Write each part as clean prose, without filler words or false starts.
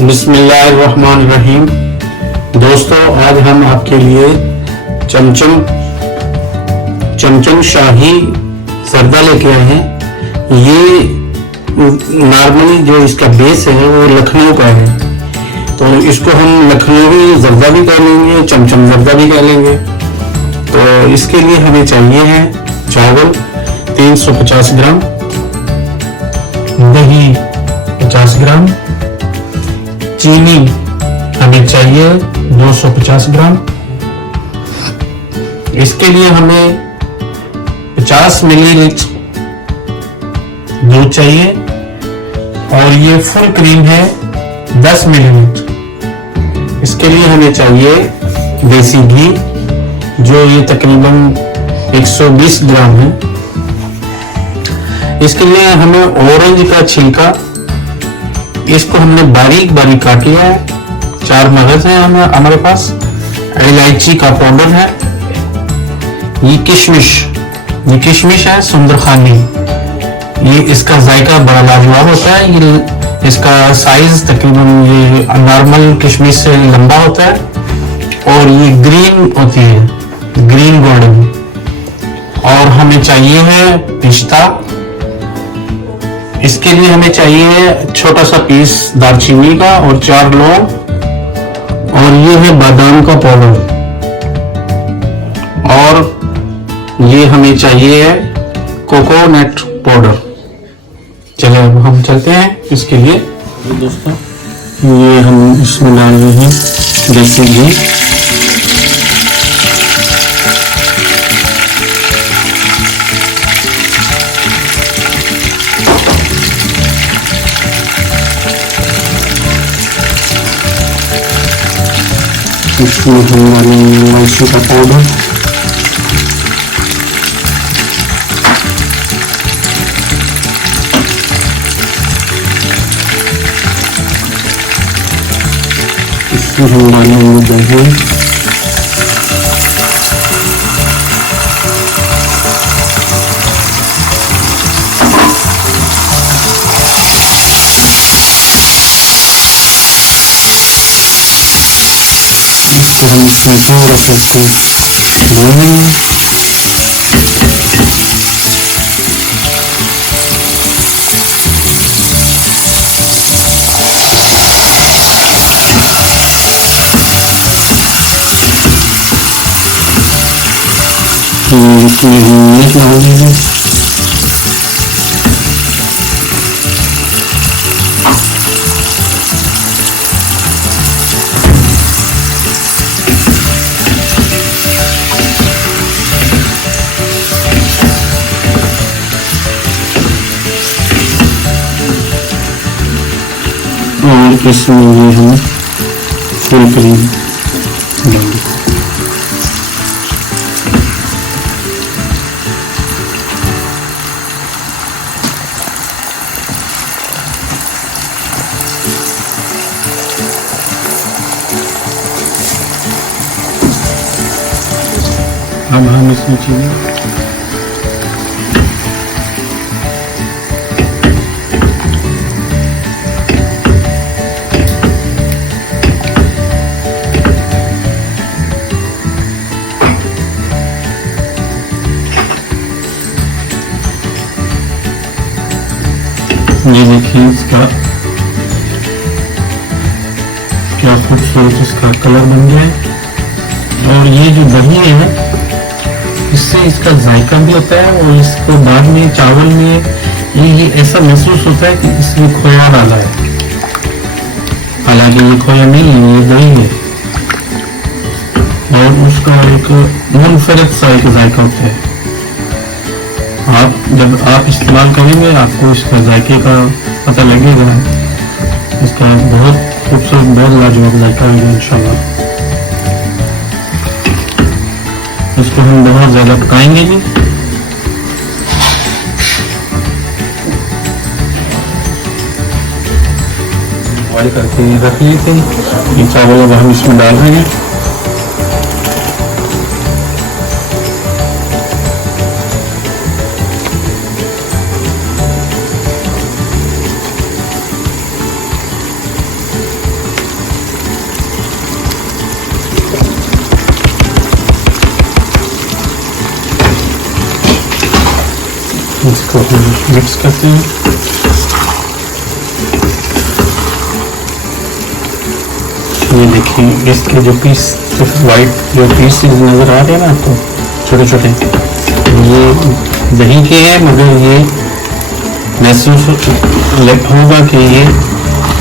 बिस्मिल्लाहिर्रहमानिर्रहीम। दोस्तों, आज हम आपके लिए चमचम शाही जर्दा लेके आए हैं। ये नॉर्मली जो इसका बेस है वो लखनऊ का है, तो इसको हम लखनवी जर्दा भी कह लेंगे, चमचम जर्दा भी कह लेंगे। तो इसके लिए हमें चाहिए है चावल 350 ग्राम, दही 50 ग्राम, चीनी हमें चाहिए 250 ग्राम। इसके लिए हमें 50 मिलीलीटर दूध चाहिए और ये फुल क्रीम है 10 मिलीलीटर। इसके लिए हमें चाहिए देसी घी, जो ये तकरीबन 120 ग्राम है। इसके लिए हमें ऑरेंज का छिलका, इसको हमने बारीक बारीक काट लिया है। 4 मगज है हमारे पास। इलायची का पाउडर है। ये किशमिश है सुंदरखानी। ये इसका जायका बड़ा लाजवाब होता है। ये इसका साइज तकरीबन ये नॉर्मल किशमिश से लंबा होता है और ये ग्रीन होती है, ग्रीन गोल्डन। और हमें चाहिए है पिस्ता। इसके लिए हमें चाहिए छोटा सा पीस दालचीनी का और 4 लौंग, और ये है बादाम का पाउडर, और ये हमें चाहिए कोकोनट पाउडर। चलो अब हम चलते हैं इसके लिए। दोस्तों, ये हम इसमें डाल रहे हैं देसी घी। इसमें हम डालेंगे इलायची का पाउडर, इसमें हम डालेंगे दही, हम इसमें थोड़ा सा भूनेंगे। इसमें मिर्च डालेंगे, और इसमें ये हम फुल क्रीम डालेंगे। अब हम इसमें चीनी, ये देखिए इसका क्या खूबसूरत इसका कलर बन गया है। और ये जो दही है, इससे इसका जायका भी होता है और इसको बाद में चावल में ये ऐसा महसूस होता है कि इसमें खोया डाला है। हालांकि ये खोया नहीं है, ये दही है, और उसका एक मुनफरिद सा एक जायका होता है। जब आप इस्तेमाल करेंगे आपको इसका जायके का पता लगेगा। इसका बहुत खूबसूरत, बहुत लाजवाब जायका है इंशाल्लाह। इसको हम बहुत ज्यादा पकाएंगे नहीं। बॉईल करके रख लेते हैं। ये चावल अब हम इसमें डाल रहे हैं। इसको हम मिक्स करते हैं। ये देखिए इसके जो पीस वाइट जो पीस नजर आ रहे हैं ना, तो छोटे छोटे ये दही के हैं, मगर ये महसूस होगा कि ये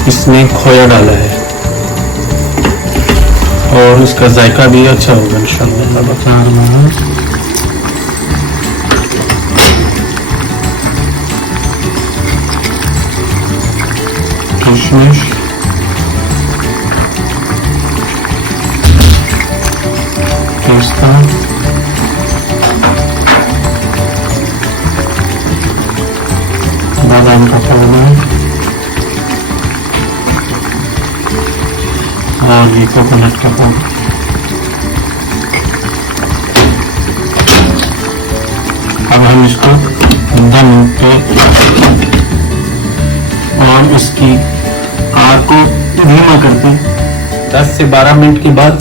इसमें खोया डाला है और इसका जायका भी अच्छा होगा इंशाल्लाह। बता रहा हूँ किशमिश, पिस्ता, बादाम का पाउडर और ये कोकोनट का पाउडर। अब हम इसको दम पे और इसकी आग को धीमा करते हैं। 10 से 12 मिनट के बाद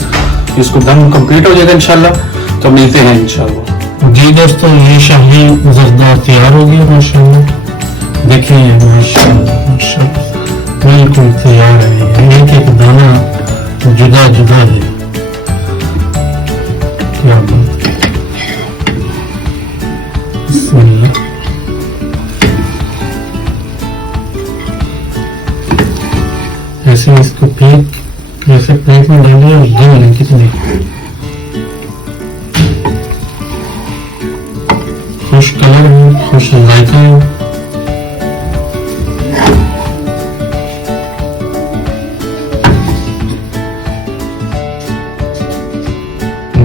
इसको दम कंप्लीट हो जाएगा इंशाल्लाह, तो मिलते हैं इंशाल्लाह। जी दोस्तों, ये शाही जर्दा तैयार हो गया माशाल्लाह। देखिए माशाल्लाह बिल्कुल तैयार है। एक एक दाना जुदा जुदा है, क्या बात है। बिस्मिल्लाह। ऐसे इसको ऐसे प्लेट में डालिए और दम कितने खुश कलर है, खुश जायका है।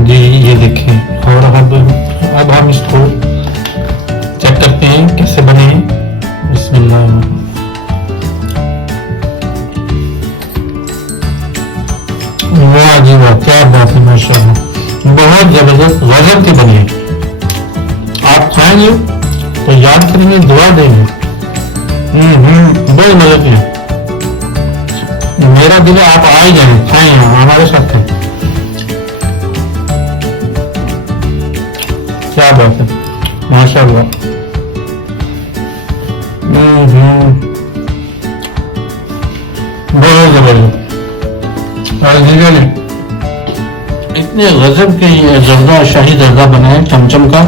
जी ये देखिए, और अब हम इसको चेक करते हैं कैसे बने हैं। बिस्मिल्लाह। वाह जी वाह, क्या बात है माशाल्लाह, बहुत जबरदस्त गजब की बनी है। आप खाएंगे तो याद करेंगे, दुआ देंगे। बहुत मजा की। मेरा दिल है आप आ ही जाए, खाएं हमारे साथ हैं। क्या बात है माशाल्लाह। बहुत जबरदस्त। इतने गजब के ये जर्दा, शाही जर्दा बना है चमचम का।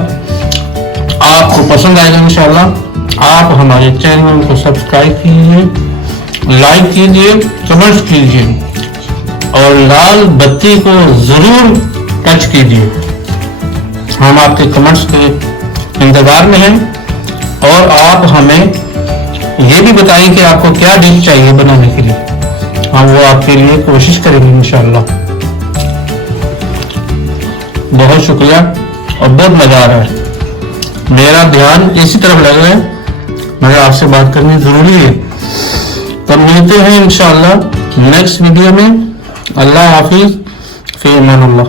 आपको पसंद आएगा इंशाल्लाह। आप हमारे चैनल को सब्सक्राइब कीजिए, लाइक कीजिए, कमेंट्स कीजिए और लाल बत्ती को जरूर टच कीजिए। हम आपके कमेंट्स के इंतजार में हैं और आप हमें ये भी बताएं कि आपको क्या डिश चाहिए बनाने के लिए, हम वो आपके लिए कोशिश करेंगे इंशाल्लाह। बहुत शुक्रिया और बहुत मजा आ रहा है। मेरा ध्यान इसी तरफ लगा है, मगर आपसे बात करनी जरूरी है। तो मिलते हैं इंशाल्लाह नेक्स्ट वीडियो में। अल्लाह हाफिज, फी अमानुल्लाह।